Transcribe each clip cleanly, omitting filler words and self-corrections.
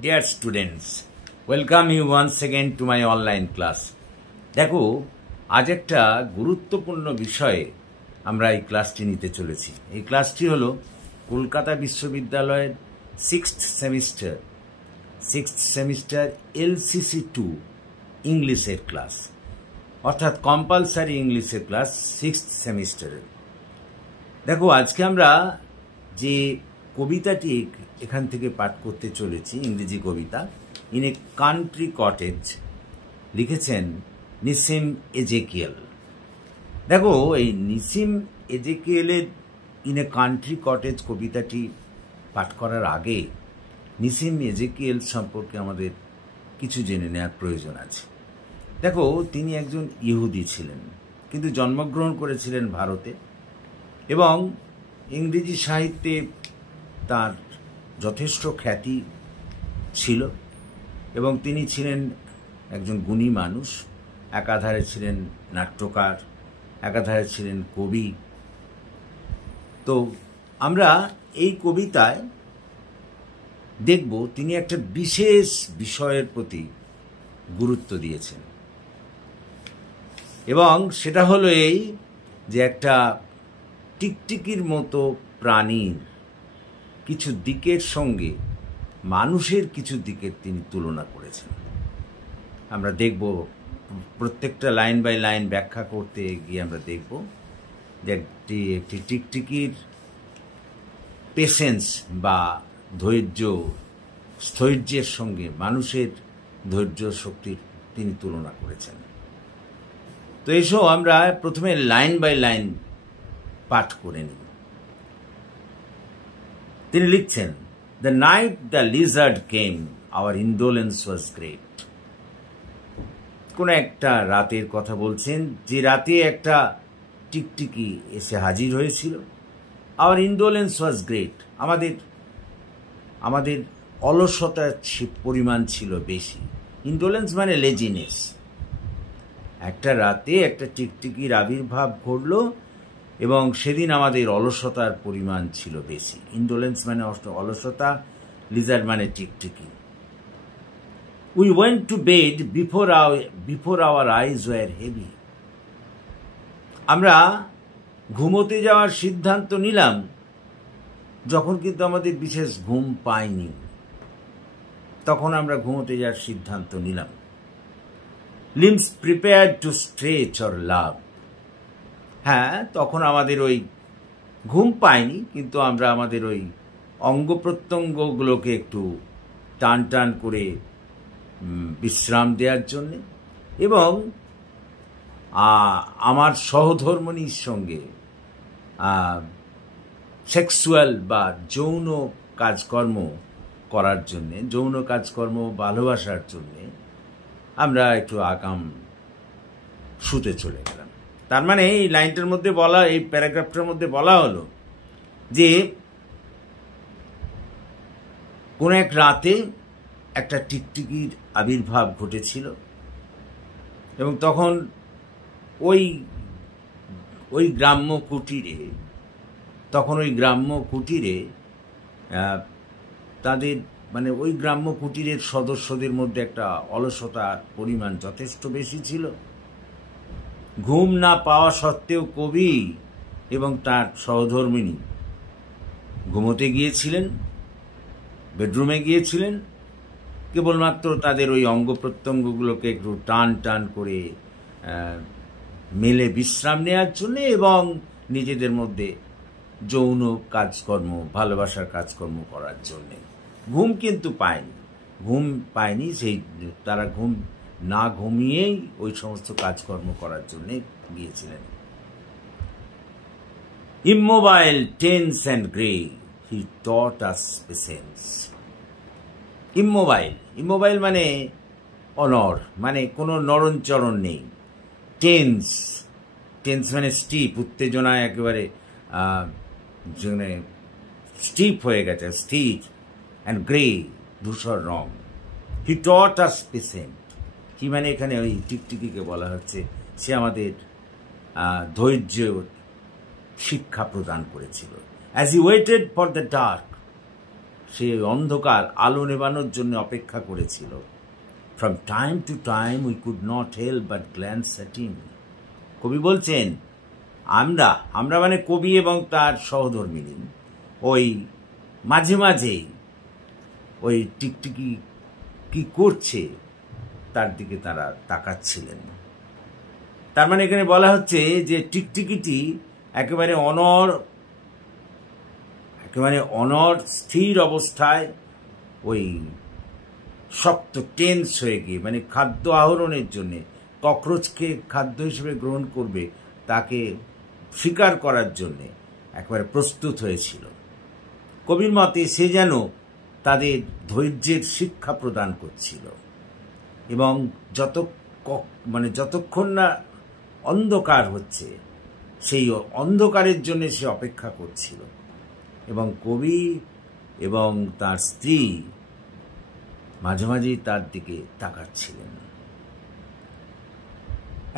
Dear students, welcome you once again to my online class. দেখো আজ একটা গুরুত্বপূর্ণ বিষয়ে আমরা এই ক্লাসটি নিতে চলেছি। এই ক্লাসটি হলো কলকাতা বিশ্ববিদ্যালয়ের সিক্সথ সেমিস্টার LCC 2 ইংলিশের ক্লাস, অর্থাৎ কম্পালসারি ইংলিশের ক্লাস সিক্সথ সেমিস্টারের। দেখো আজকে আমরা যে কবিতাটি এখান থেকে পাঠ করতে চলেছি, ইংরেজি কবিতা ইন এ কান্ট্রি কটেজ, লিখেছেন নিসিম এজেকিয়েল। দেখো এই নিসিম এজেকিয়েলের ইন এ কান্ট্রি কটেজ কবিতাটি পাঠ করার আগে নিসিম এজেকিয়েল সম্পর্কে আমাদের কিছু জেনে নেওয়ার প্রয়োজন আছে। দেখো তিনি একজন ইহুদি ছিলেন, কিন্তু জন্মগ্রহণ করেছিলেন ভারতে এবং ইংরেজি সাহিত্যে তার যথেষ্ট খ্যাতি ছিল এবং তিনি ছিলেন একজন গুণী মানুষ। একাধারে ছিলেন নাট্যকার, একাধারে ছিলেন কবি। তো আমরা এই কবিতায় দেখব তিনি একটা বিশেষ বিষয়ের প্রতি গুরুত্ব দিয়েছেন, এবং সেটা হলো এই যে একটা টিকটিকির মতো প্রাণীর কিছু দিকের সঙ্গে মানুষের কিছু দিকের তিনি তুলনা করেছেন। আমরা দেখব প্রত্যেকটা লাইন বাই লাইন ব্যাখ্যা করতে গিয়ে আমরা দেখব যে একটি টিকটিকির পেশেন্স বা স্থৈর্যের সঙ্গে মানুষের ধৈর্য শক্তির তিনি তুলনা করেছেন। তো এসো আমরা প্রথমে লাইন বাই লাইন পাঠ করে নিই। তিনি লিখছেন, the night the lizard came our indolence was great. কোন একটা রাতের কথা বলছেন, যে রাতে একটা টিকটিকি এসে হাজির হয়েছিল। আওয়ার ইন্ডোলেন্স ওয়াজ গ্রেট, আমাদের অলসতার পরিমাণ ছিল বেশি। ইন্ডোলেন্স মানে লেজিনেস। একটা রাতে একটা টিকটিকির আবির্ভাব ঘটল এবং সেদিন আমাদের অলসতার পরিমাণ ছিল বেশি। ইন্ডোলেন্স মানে অলসতা, লিজার্ড মানে টিকটিকি। We went to bed before our eyes were heavy. আমরা ঘুমোতে যাওয়ার সিদ্ধান্ত নিলাম যখন কিন্তু আমাদের বিশেষ ঘুম পাইনি, তখন আমরা ঘুমোতে যাওয়ার সিদ্ধান্ত নিলাম। লিম্স প্রিপেয়ার্ড টু স্ট্রেচ অর লাভ। হ্যাঁ, তখন আমাদের ওই ঘুম পাইনি, কিন্তু আমরা আমাদের ওই অঙ্গ প্রত্যঙ্গগুলোকে একটু টান টান করে বিশ্রাম দেওয়ার জন্যে এবং আমার সহধর্মিণীর সঙ্গে সেক্সুয়াল বা যৌন কাজকর্ম করার জন্যে, যৌন কাজকর্ম ভালোবাসার জন্যে আমরা একটু আগাম শুতে চলে গেলাম। তার মানে এই লাইনটার মধ্যে বলা, এই প্যারাগ্রাফটার মধ্যে বলা হলো যে কোন এক রাতে একটা টিকটিকির আবির্ভাব ঘটেছিল এবং তখন ওই গ্রাম্য কুটিরে তাদের মানে ওই গ্রাম্য কুটিরের সদস্যদের মধ্যে একটা অলসতার পরিমাণ যথেষ্ট বেশি ছিল। ঘুম না পাওয়া সত্ত্বেও কবি এবং তার সহধর্মিণী ঘুমোতে গিয়েছিলেন, বেডরুমে গিয়েছিলেন, কেবলমাত্র তাদের ওই অঙ্গ প্রত্যঙ্গগুলোকে একটু টান টান করে মেলে বিশ্রাম নেওয়ার জন্যে এবং নিজেদের মধ্যে যৌন কাজকর্ম, ভালোবাসার কাজকর্ম করার জন্যে। ঘুম কিন্তু পায়নি, সেই তারা ঘুম না ঘুমিয়েই ওই সমস্ত কাজকর্ম করার জন্যে গিয়েছিলেন। Immobile, tense and grey, he taught us patience. Immobile মানে অনড়, মানে কোনো নড়নচড়ন নেই। টেন্স মানে স্টিপ, উত্তেজনায় একেবারে স্টিপ হয়ে গেছে, স্থির। অ্যান্ড গ্রে, ধূসর রং। হি টট আস পেশেন্ট, কি মানে এখানে ওই টিকটিকিকে বলা হচ্ছে সে আমাদের ধৈর্য শিক্ষা প্রদান করেছিল। As he waited for the dark, সে অন্ধকার আলো নেবানোর জন্য অপেক্ষা করেছিল। From time to time we could not help but glance at him. কবি বলছেন আমরা মানে কবি এবং তার সহধর্মিনী ওই মাঝে মাঝে ওই টিকটিকি কি করছে তার দিকে তারা তাকাচ্ছিলেন। তার মানে এখানে বলা হচ্ছে যে টিকটিকিটি একেবারে অনর স্থির অবস্থায় ওই শক্ত টেন্স হয়ে গিয়ে, মানে খাদ্য আহরণের জন্যে, ককরোচকে খাদ্য হিসেবে গ্রহণ করবে তাকে শিকার করার জন্যে একেবারে প্রস্তুত হয়েছিল। কবির মতে সে যেন তাদের ধৈর্যের শিক্ষা প্রদান করছিল এবং যতক্ষণ না অন্ধকার হচ্ছে সেই অন্ধকারের জন্য সে অপেক্ষা করছিল। এবং কবি এবং তার স্ত্রী মাঝে মাঝেই তার দিকে তাকাচ্ছিলেন।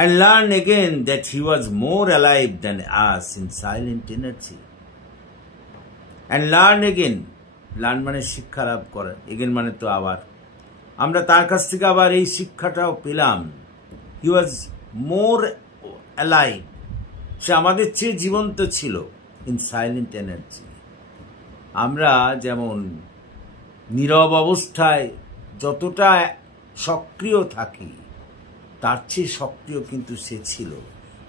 And learn again that he was more alive than us in silent energy. And learn again, learn মানে শিক্ষা লাভ করা, again মানে তো আবার, আমরা তার কাছ থেকে আবার এই শিক্ষাটাও পেলাম। He was more alive, সে আমাদের চেয়ে জীবন্ত ছিল, in silent energy। আমরা যেমন নীরব অবস্থায় যতটা সক্রিয় থাকি তার চেয়ে সক্রিয় কিন্তু সে ছিল।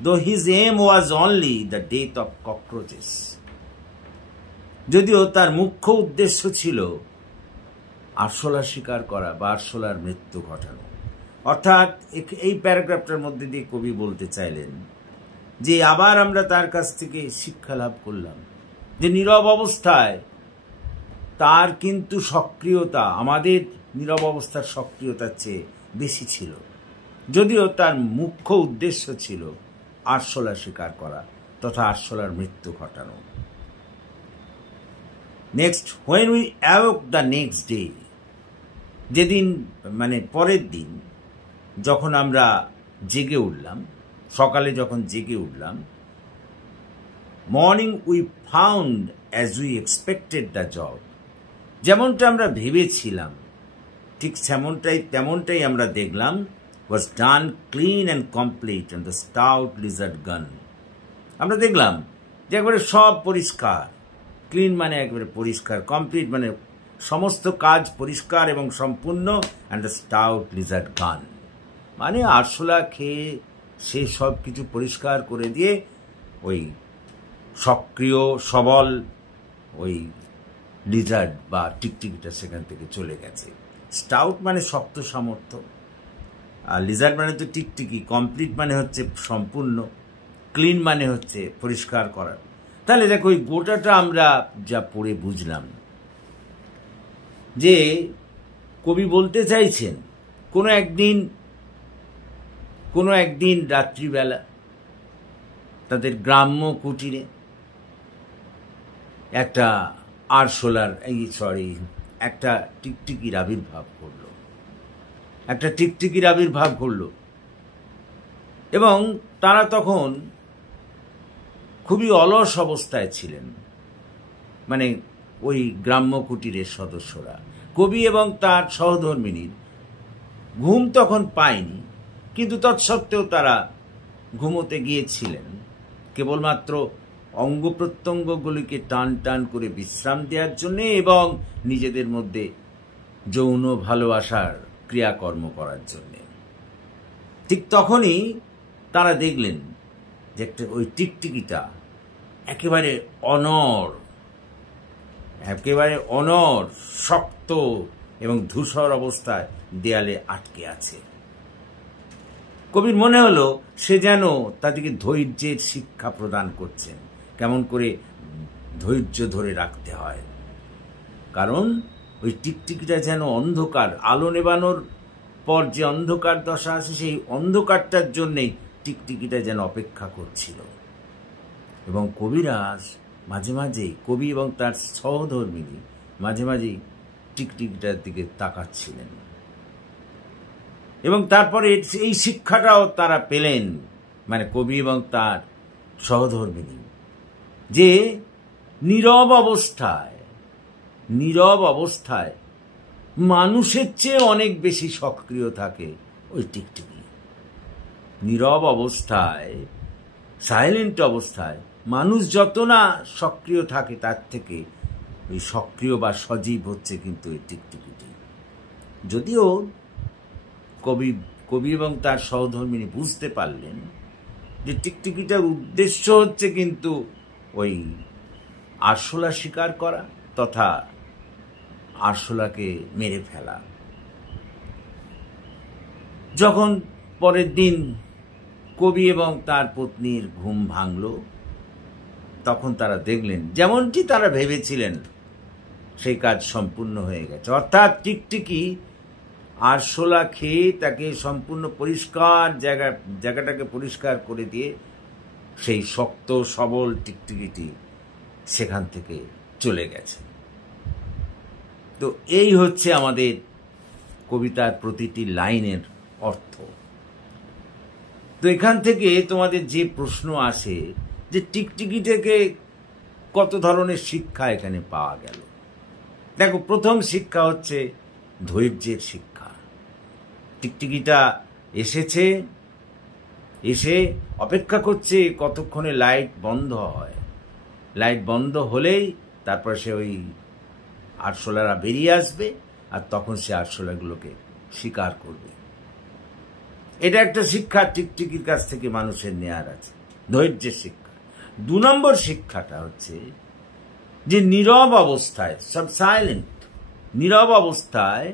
Though his aim was only the death of cockroaches, যদিও তার মুখ্য উদ্দেশ্য ছিল আরশোলা শিকার করা বা আরশোলার মৃত্যু ঘটানো। অর্থাৎ এই প্যারাগ্রাফটার মধ্যে দিয়ে কবি বলতে চাইলেন যে আবার আমরা তার কাছ থেকে শিক্ষা লাভ করলাম যে নীরব অবস্থায় তার কিন্তু সক্রিয়তা আমাদের নীরব অবস্থার সক্রিয়তার চেয়ে বেশি ছিল, যদিও তার মুখ্য উদ্দেশ্য ছিল আরশোলা শিকার করা তথা আরশোলার মৃত্যু ঘটানো। Next, when we awoke the next day, যেদিন মানে পরের দিন যখন আমরা জেগে উঠলাম, সকালে যখন জেগে উঠলাম, morning we found as we expected the job, যেমনটা আমরা ভেবেছিলাম ঠিক তেমনটাই আমরা দেখলাম, was done clean and complete on the stout lizard gun। আমরা দেখলাম যে একবারে সব পরিষ্কার, ক্লিন মানে একবারে পরিষ্কার, কমপ্লিট মানে সমস্ত কাজ পরিষ্কার এবং সম্পূর্ণ, অ্যান্ড দ্য স্টাউট লিজার্ড গান মানে আরশোলা খেয়ে সে সব কিছু পরিষ্কার করে দিয়ে ওই সক্রিয় সবল ওই লিজার্ড বা টিকটিকিটা সেখান থেকে চলে গেছে। স্টাউট মানে শক্ত সামর্থ্য, আর লিজার্ড মানে তো টিকটিকি, কমপ্লিট মানে হচ্ছে সম্পূর্ণ, ক্লিন মানে হচ্ছে পরিষ্কার করা। তাহলে দেখো ওই গোটাটা আমরা যা পড়ে বুঝলাম যে কবি বলতে চাইছেন কোনো একদিন রাত্রিবেলা তাদের গ্রাম্য কুটিরে একটা একটা টিকটিকির আবির্ভাব করল এবং তারা তখন খুবই অলস অবস্থায় ছিলেন, মানে ওই গ্রাম্য কুটিরের সদস্যরা। কবি এবং তার সহধর্মিনীর ঘুম তখন পায়নি, কিন্তু তৎসত্ত্বেও তারা ঘুমোতে গিয়েছিলেন কেবলমাত্র অঙ্গ প্রত্যঙ্গগুলিকে টান টান করে বিশ্রাম দেওয়ার জন্যে এবং নিজেদের মধ্যে যৌন ভালোবাসার ক্রিয়াকর্ম করার জন্যে। ঠিক তখনই তারা দেখলেন যে ওই টিকটিকিটা একেবারে অনর শক্ত এবং ধূসর অবস্থায় দেয়ালে আটকে আছে। কবির মনে হলো সে যেন তাদেরকে ধৈর্যের শিক্ষা প্রদান করছেন, কেমন করে ধৈর্য ধরে রাখতে হয়। কারণ ওই টিকটিকিটা যেন অন্ধকার, আলো নেবানোর পর যে অন্ধকার দশা আছে সেই অন্ধকারটার জন্যেই টিকটিকিটা যেন অপেক্ষা করছিল। এবং কবিরাজ মাঝে মাঝেই, কবি এবং তার সহধর্মিনী মাঝে মাঝেই টিকটিকিটার দিকে তাকাচ্ছিলেন। এবং তারপরে এই শিক্ষাটাও তারা পেলেন, মানে কবি এবং তার সহধর্মিনী, যে নীরব অবস্থায় নীরব অবস্থায় মানুষের চেয়ে অনেক বেশি সক্রিয় থাকে ওই টিকটিকি। নীরব অবস্থায়, সাইলেন্ট অবস্থায় মানুষ যত না সক্রিয় থাকে তার থেকে ওই সক্রিয় বা সজীব হচ্ছে কিন্তু এই টিকটিকিটি। যদিও কবি এবং তার সহধর্মিণী বুঝতে পারলেন যে টিকটিকিটার উদ্দেশ্য হচ্ছে কিন্তু ওই আরশোলা শিকার করা তথা আরশোলাকে মেরে ফেলা। যখন পরের দিন কবি এবং তার পত্নীর ঘুম ভাঙল, তখন তারা দেখলেন যেমনটি তারা ভেবেছিলেন সেই কাজ সম্পূর্ণ হয়ে গেছে। অর্থাৎ টিকটিকি আরশোলা খেয়ে তাকে সম্পূর্ণ পরিষ্কার জায়গাটাকে পরিষ্কার করে দিয়ে সেই শক্ত সবল টিকটিকিটি সেখান থেকে চলে গেছে। তো এই হচ্ছে আমাদের কবিতার প্রতিটি লাইনের অর্থ। তো এখান থেকে তোমাদের যে প্রশ্ন আসে যে টিকটিকি থেকে কত ধরনের শিক্ষা এখানে পাওয়া গেল। দেখো, প্রথম শিক্ষা হচ্ছে ধৈর্যের শিক্ষা। টিকটিকিটা এসে অপেক্ষা করছে কতক্ষণে লাইট বন্ধ হয়। লাইট বন্ধ হলেই তারপর সে ওই আরশোলারা বেরিয়ে আসবে আর তখন সে আরশোলাগুলোকে শিকার করবে। এটা একটা শিক্ষা টিকটিকির কাছ থেকে মানুষের নেয়ার আছে, ধৈর্যের শিক্ষা। 2 নম্বর শিক্ষাটা হচ্ছে যে নীরব অবস্থায়, সব সাইলেন্ট, নীরব অবস্থায়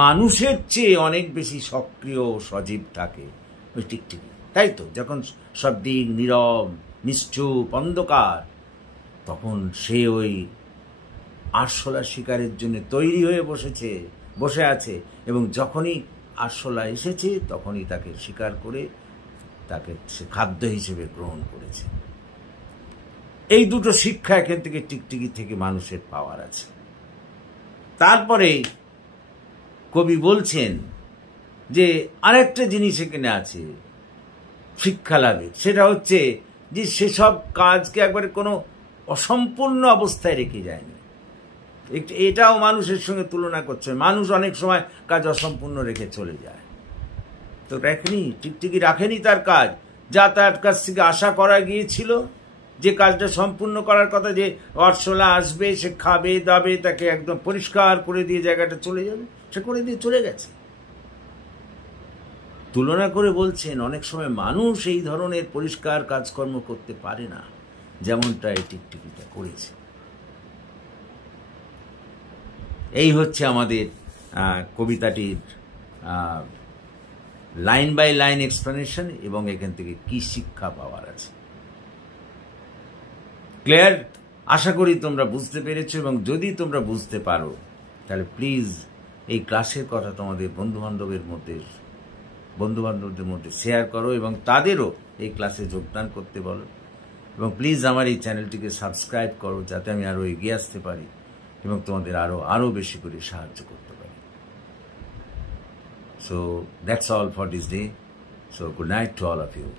মানুষের চেয়ে অনেক বেশি সক্রিয় ও সজীব থাকে ওই টিকটিকি। তাই তো, যখন সব দিক নীরব, নিশ্চুপ, অন্ধকার, তখন সে ওই আরশোলা শিকারের জন্য তৈরি হয়ে বসে আছে এবং যখনই আরশোলা এসেছে তখনই তাকে শিকার করে তাকে সে খাদ্য হিসেবে গ্রহণ করেছে। এই দুটো শিক্ষা এখান থেকে টিকটিকি থেকে মানুষের পাওয়ার আছে। তারপরে কবি বলছেন যে আরেকটা জিনিস এখানে আছে শিক্ষা লাভের, সেটা হচ্ছে যে সেসব কাজকে একবারে কোনো অসম্পূর্ণ অবস্থায় রেখে যায়নি। এটাও মানুষের সঙ্গে তুলনা করছে। মানুষ অনেক সময় কাজ অসম্পূর্ণ রেখে চলে যায়, তো টিকটিকি রাখেনি তার কাজ, যা তার কাছ থেকে আশা করা গিয়েছিল, যে কাজটা সম্পূর্ণ করার কথা, যে আরশোলা আসবে, সে খাবে দাবে, তাকে একদম পরিষ্কার করে দিয়ে জায়গাটা চলে যাবে, সে করে দিয়ে চলে গেছে। তুলনা করে বলছেন অনেক সময় মানুষ এই ধরনের পরিষ্কার কাজকর্ম করতে পারে না, যেমনটা এই টিকটিকিটা করেছে। এই হচ্ছে আমাদের কবিতাটির লাইন বাই লাইন এক্সপ্লেনেশন এবং এখান থেকে কি শিক্ষা পাওয়ার আছে। ক্লিয়ার? আশা করি তোমরা বুঝতে পেরেছো, এবং যদি তোমরা বুঝতে পারো তাহলে প্লিজ এই ক্লাসের কথা তোমাদের বন্ধুবান্ধবদের মধ্যে শেয়ার করো এবং তাদেরও এই ক্লাসে যোগদান করতে বলো, এবং প্লিজ আমার এই চ্যানেলটিকে সাবস্ক্রাইব করো যাতে আমি আরও এগিয়ে আসতে পারি এবং তোমাদের আরও বেশি করে সাহায্য করতে পারি। So that's all for this day. So good night to all of you.